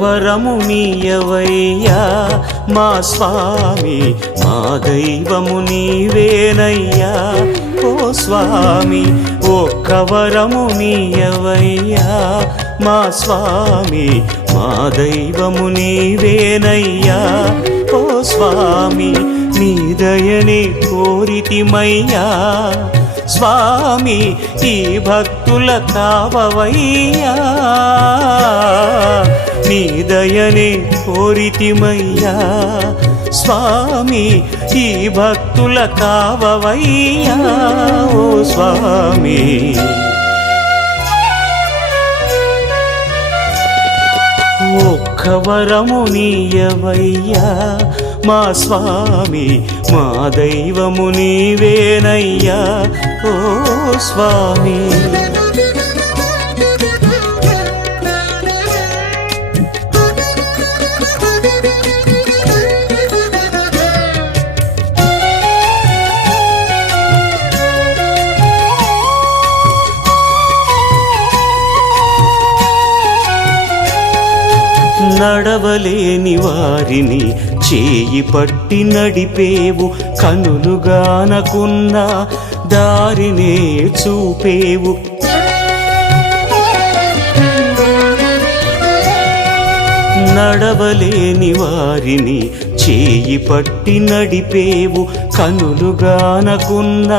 వరము నీయవయ్యా మా స్వామి, మా దైవము నీవేనయ్యా ఓ స్వామి. ఒక్క వరము నీయవయ్యా మా స్వామి, మా దైవము నీవేనయ్యా ఓ స్వామి. నీ దయని కోరితిమయ్యా స్వామి, ఈ భక్తుల కావవయ్యా. నీ దయని కోరితిమయ్యా స్వామి, ఈ భక్తుల కావవయ్యా ఓ స్వామి. ఒక్క వరము నీయవయ్యా మా స్వామి, మా దైవము నీవేనయ్యా ఓ స్వామి. నడవలేని వారిని చేయి పట్టి నడిపేవు, కనులుగానకున్న దారినే చూపేవు. నడవలేని వారిని చేయి పట్టి నడిపేవు, కనులుగానకున్న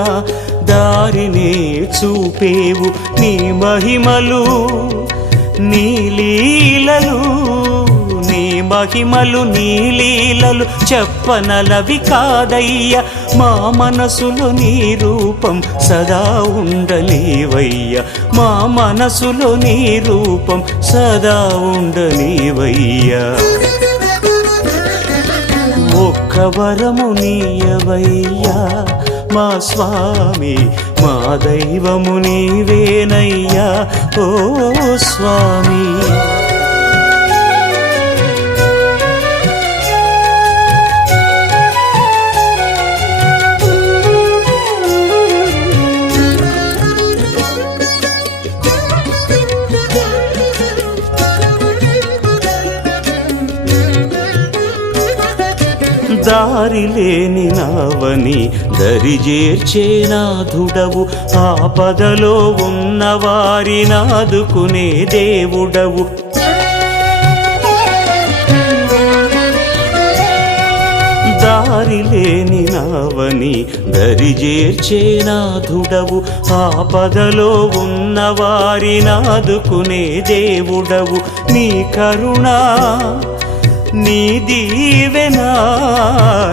దారినే చూపేవు. నీ మహిమలు నీ లీలలు, నీ మహిమలు నీ లీలలు చెప్పనలవి కాదయ్యా. మా మనసులో నీ రూపం సదా ఉండలేవయ్యా, మా మనసులో నీ రూపం సదా ఉండలేవయ్యా. ఒక్క వరము నీయవయ్యా మా స్వామి, మా దైవము నీవేనయ్యా ఓ స్వామి. దారి లేని నావని దరిజేర్చే నాథుడవు, ఆపదలో ఉన్న వారిని ఆదుకునే దేవుడవు. దారి లేని నావని దరిజేర్చే నాథుడవు, ఆపదలో ఉన్న వారిని ఆదుకునే దేవుడవు. నీ కరుణా నీ దీవెనా,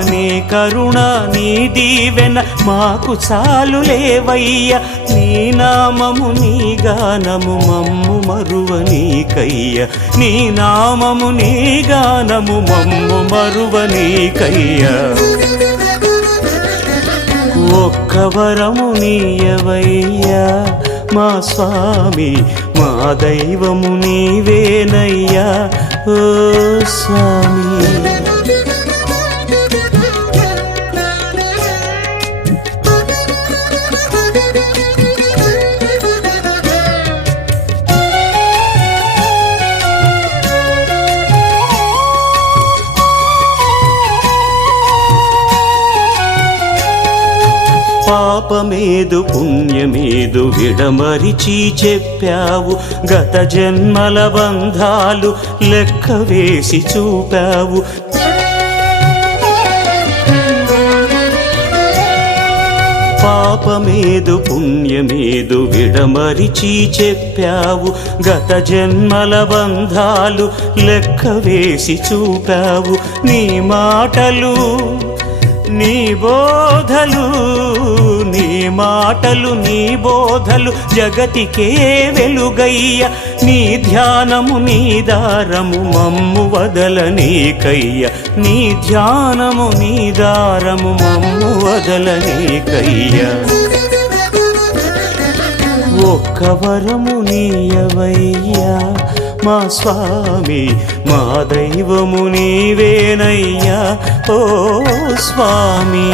నీ కరుణ నీ దీవెన మాకు చాలు లేవయ్యా. నీ నామము నీ గానము మమ్ము మరువనీకయ్య, నీ నామము నీ గానము మమ్ము మరువనీకయ్య. ఒక్క వరము నీయవయ్యా మా స్వామి, మా దైవము నీవేనయ్యా ఓ స్వామి. పాపమేదు పుణ్యమేదు విడమరిచి చెప్పావు, గత జన్మల బంధాలు లెక్క వేసి చూపావు. పాపమేదు పుణ్యమేదు విడమరిచి చెప్పావు, గత జన్మల బంధాలు లెక్క వేసి చూపావు. నీ మాటలు నీ బోధలు, నీ మాటలు నీ బోధలు జగతికే వెలుగయ్య. నీ ధ్యానము నీ దారము మమ్ము వదలనీకయ్య, నీ ధ్యానము నీ దారము మమ్ము వదలనీకయ్య. ఒక్క వరము నీయవయ్యా మా స్వామి, మా దైవము నీవేనయ్యా ఓ స్వామి.